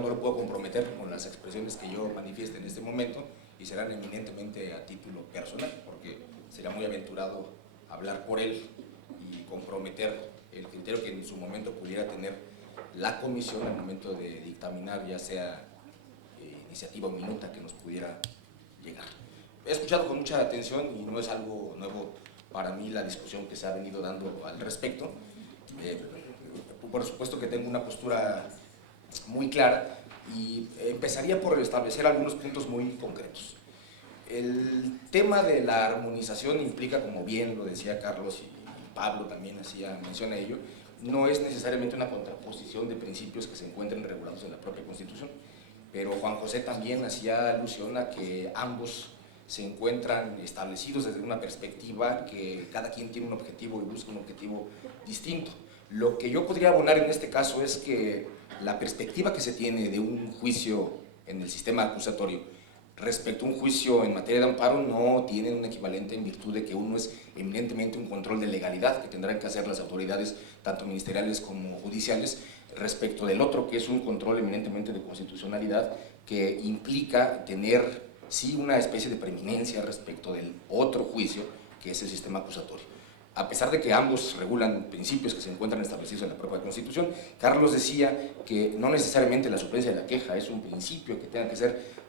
no lo puedo comprometer con las expresiones que yo manifieste en este momento y serán eminentemente a título personal, porque sería muy aventurado hablar por él y comprometer el criterio que en su momento pudiera tener la comisión al momento de dictaminar, ya sea iniciativa o minuta que nos pudiera llegar. He escuchado con mucha atención y no es algo nuevo para mí la discusión que se ha venido dando al respecto. Por supuesto que tengo una postura muy clara y empezaría por establecer algunos puntos muy concretos. El tema de la armonización implica, como bien lo decía Carlos y Pablo también hacía mención a ello, no es necesariamente una contraposición de principios que se encuentren regulados en la propia Constitución, pero Juan José también hacía alusión a que ambos se encuentran establecidos desde una perspectiva que cada quien tiene un objetivo y busca un objetivo distinto. Lo que yo podría abonar en este caso es que la perspectiva que se tiene de un juicio en el sistema acusatorio respecto a un juicio en materia de amparo no tiene un equivalente en virtud de que uno es eminentemente un control de legalidad que tendrán que hacer las autoridades, tanto ministeriales como judiciales, respecto del otro, que es un control eminentemente de constitucionalidad, que implica tener, sí, una especie de preeminencia respecto del otro juicio, que es el sistema acusatorio. A pesar de que ambos regulan principios que se encuentran establecidos en la propia Constitución, Carlos decía que no necesariamente la suplencia de la queja es un principio que tenga que ser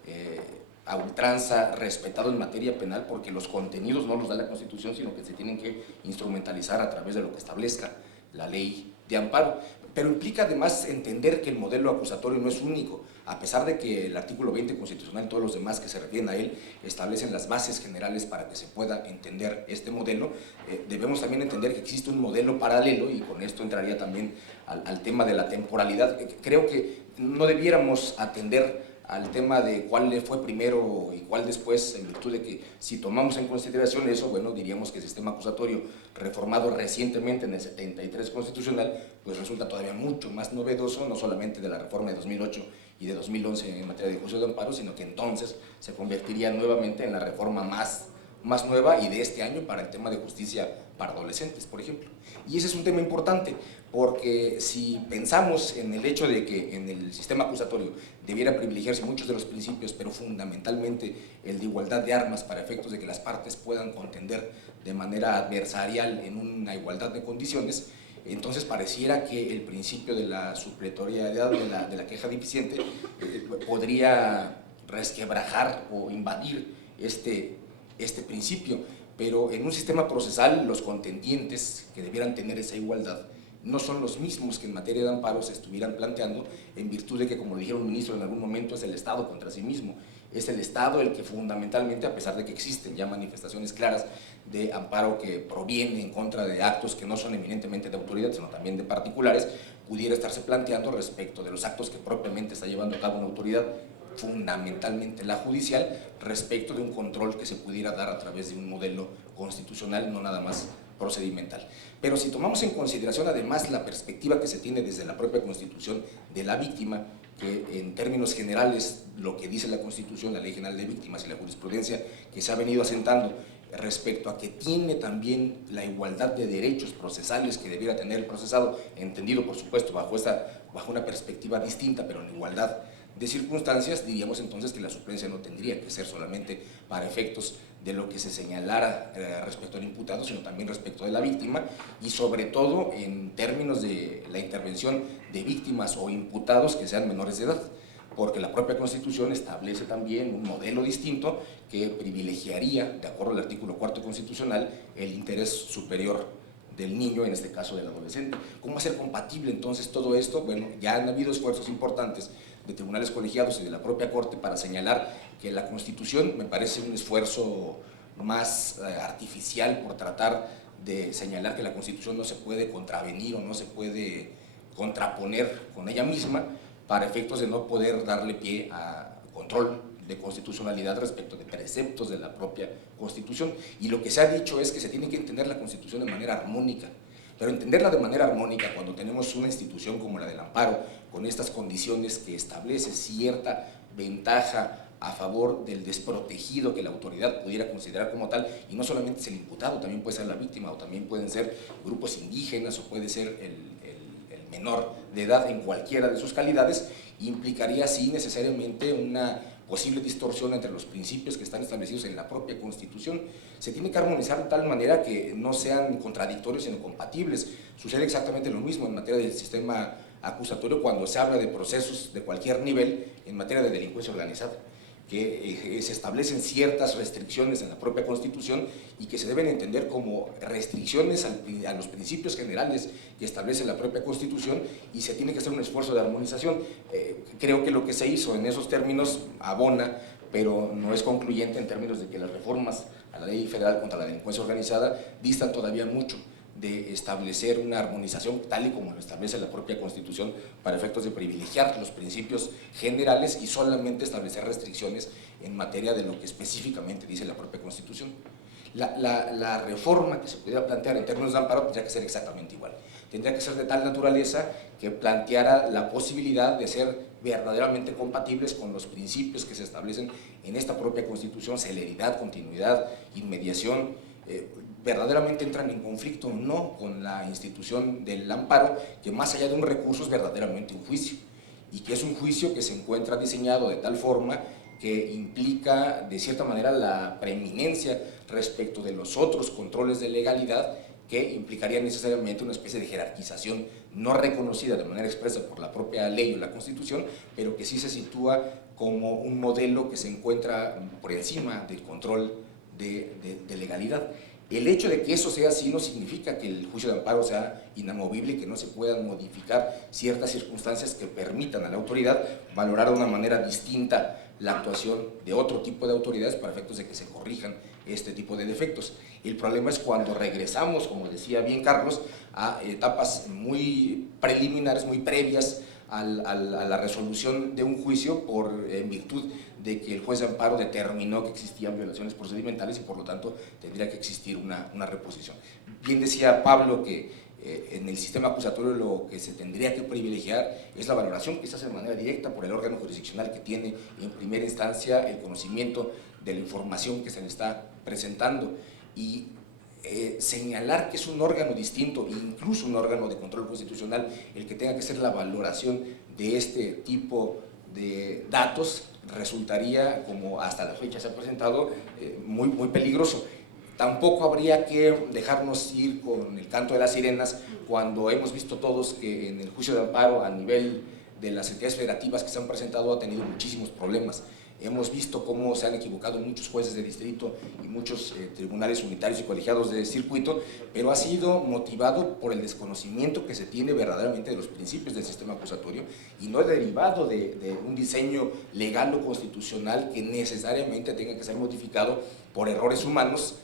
a ultranza respetado en materia penal, porque los contenidos no los da la Constitución, sino que se tienen que instrumentalizar a través de lo que establezca la ley de amparo. Pero implica además entender que el modelo acusatorio no es único, a pesar de que el artículo 20 constitucional y todos los demás que se refieren a él establecen las bases generales para que se pueda entender este modelo. Debemos también entender que existe un modelo paralelo, y con esto entraría también al tema de la temporalidad. Creo que no debiéramos atender al tema de cuál fue primero y cuál después, en virtud de que si tomamos en consideración eso, bueno, diríamos que el sistema acusatorio reformado recientemente en el 73 constitucional, pues resulta todavía mucho más novedoso, no solamente de la reforma de 2008 y de 2011 en materia de juicio de amparo, sino que entonces se convertiría nuevamente en la reforma más nueva y de este año para el tema de justicia para adolescentes, por ejemplo. Y ese es un tema importante, porque si pensamos en el hecho de que en el sistema acusatorio debiera privilegiarse muchos de los principios, pero fundamentalmente el de igualdad de armas para efectos de que las partes puedan contender de manera adversarial en una igualdad de condiciones, entonces pareciera que el principio de la supletoriedad de la queja deficiente podría resquebrajar o invadir este principio, pero en un sistema procesal los contendientes que debieran tener esa igualdad no son los mismos que en materia de amparo se estuvieran planteando, en virtud de que, como dijeron un ministro en algún momento, es el Estado contra sí mismo. Es el Estado el que fundamentalmente, a pesar de que existen ya manifestaciones claras de amparo que proviene en contra de actos que no son eminentemente de autoridad, sino también de particulares, pudiera estarse planteando respecto de los actos que propiamente está llevando a cabo una autoridad, fundamentalmente la judicial, respecto de un control que se pudiera dar a través de un modelo constitucional, no nada más procedimental. Pero si tomamos en consideración además la perspectiva que se tiene desde la propia Constitución de la víctima, que en términos generales lo que dice la Constitución, la Ley General de Víctimas y la jurisprudencia que se ha venido asentando respecto a que tiene también la igualdad de derechos procesales que debiera tener el procesado, entendido por supuesto bajo una perspectiva distinta, pero en igualdad de circunstancias, diríamos entonces que la suplencia no tendría que ser solamente para efectos de lo que se señalara respecto al imputado, sino también respecto de la víctima, y sobre todo en términos de la intervención de víctimas o imputados que sean menores de edad, porque la propia Constitución establece también un modelo distinto que privilegiaría, de acuerdo al artículo 4 constitucional, el interés superior del niño, en este caso del adolescente. ¿Cómo hacer compatible entonces todo esto? Bueno, ya han habido esfuerzos importantes de tribunales colegiados y de la propia Corte para señalar que la Constitución me parece un esfuerzo más artificial por tratar de señalar que la Constitución no se puede contravenir o no se puede contraponer con ella misma para efectos de no poder darle pie a control de constitucionalidad respecto de preceptos de la propia Constitución. Y lo que se ha dicho es que se tiene que entender la Constitución de manera armónica, pero entenderla de manera armónica cuando tenemos una institución como la del amparo, con estas condiciones que establece cierta ventaja a favor del desprotegido que la autoridad pudiera considerar como tal, y no solamente es el imputado, también puede ser la víctima, o también pueden ser grupos indígenas, o puede ser el menor de edad en cualquiera de sus calidades, implicaría sí necesariamente una posible distorsión entre los principios que están establecidos en la propia Constitución. Se tiene que armonizar de tal manera que no sean contradictorios, sino compatibles. Sucede exactamente lo mismo en materia del sistema acusatorio cuando se habla de procesos de cualquier nivel en materia de delincuencia organizada, que se establecen ciertas restricciones en la propia Constitución y que se deben entender como restricciones a los principios generales que establece la propia Constitución, y se tiene que hacer un esfuerzo de armonización. Creo que lo que se hizo en esos términos abona, pero no es concluyente en términos de que las reformas a la Ley Federal contra la Delincuencia Organizada distan todavía mucho de establecer una armonización tal y como lo establece la propia Constitución para efectos de privilegiar los principios generales y solamente establecer restricciones en materia de lo que específicamente dice la propia Constitución. La reforma que se pudiera plantear en términos de amparo tendría que ser exactamente igual. Tendría que ser de tal naturaleza que planteara la posibilidad de ser verdaderamente compatibles con los principios que se establecen en esta propia Constitución: celeridad, continuidad, inmediación. Verdaderamente entran en conflicto o no con la institución del amparo, que más allá de un recurso es verdaderamente un juicio, y que es un juicio que se encuentra diseñado de tal forma que implica de cierta manera la preeminencia respecto de los otros controles de legalidad, que implicaría necesariamente una especie de jerarquización no reconocida de manera expresa por la propia ley o la Constitución, pero que sí se sitúa como un modelo que se encuentra por encima del control de legalidad. El hecho de que eso sea así no significa que el juicio de amparo sea inamovible y que no se puedan modificar ciertas circunstancias que permitan a la autoridad valorar de una manera distinta la actuación de otro tipo de autoridades para efectos de que se corrijan este tipo de defectos. El problema es cuando regresamos, como decía bien Carlos, a etapas muy preliminares, muy previas a la resolución de un juicio en virtud de que el juez de amparo determinó que existían violaciones procedimentales y por lo tanto tendría que existir una reposición. Bien decía Pablo que en el sistema acusatorio lo que se tendría que privilegiar es la valoración que se hace de manera directa por el órgano jurisdiccional que tiene en primera instancia el conocimiento de la información que se le está presentando, y señalar que es un órgano distinto, incluso un órgano de control constitucional, el que tenga que hacer la valoración de este tipo de datos, resultaría, como hasta la fecha se ha presentado, muy peligroso. Tampoco habría que dejarnos ir con el canto de las sirenas cuando hemos visto todos que en el juicio de amparo a nivel de las entidades federativas que se han presentado ha tenido muchísimos problemas. Hemos visto cómo se han equivocado muchos jueces de distrito y muchos tribunales unitarios y colegiados de circuito, pero ha sido motivado por el desconocimiento que se tiene verdaderamente de los principios del sistema acusatorio, y no derivado de un diseño legal o constitucional que necesariamente tenga que ser modificado por errores humanos,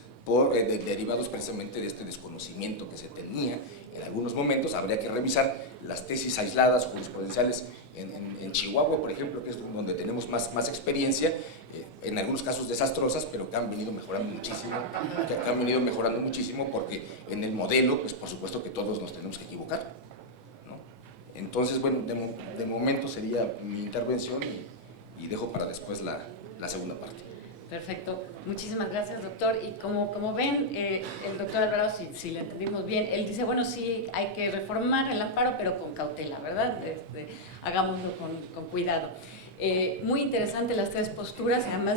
derivados precisamente de este desconocimiento que se tenía en algunos momentos. Habría que revisar las tesis aisladas jurisprudenciales en Chihuahua, por ejemplo, que es donde tenemos más experiencia, en algunos casos desastrosas, pero que han venido mejorando muchísimo, porque en el modelo, pues por supuesto que todos nos tenemos que equivocar, ¿no? Entonces, bueno, de momento sería mi intervención, y dejo para después la segunda parte. Perfecto, muchísimas gracias, doctor. Y como ven, el doctor Alvarado, si le entendimos bien, él dice, bueno, sí, hay que reformar el amparo, pero con cautela, ¿verdad? Hagámoslo con cuidado. Muy interesante las tres posturas, además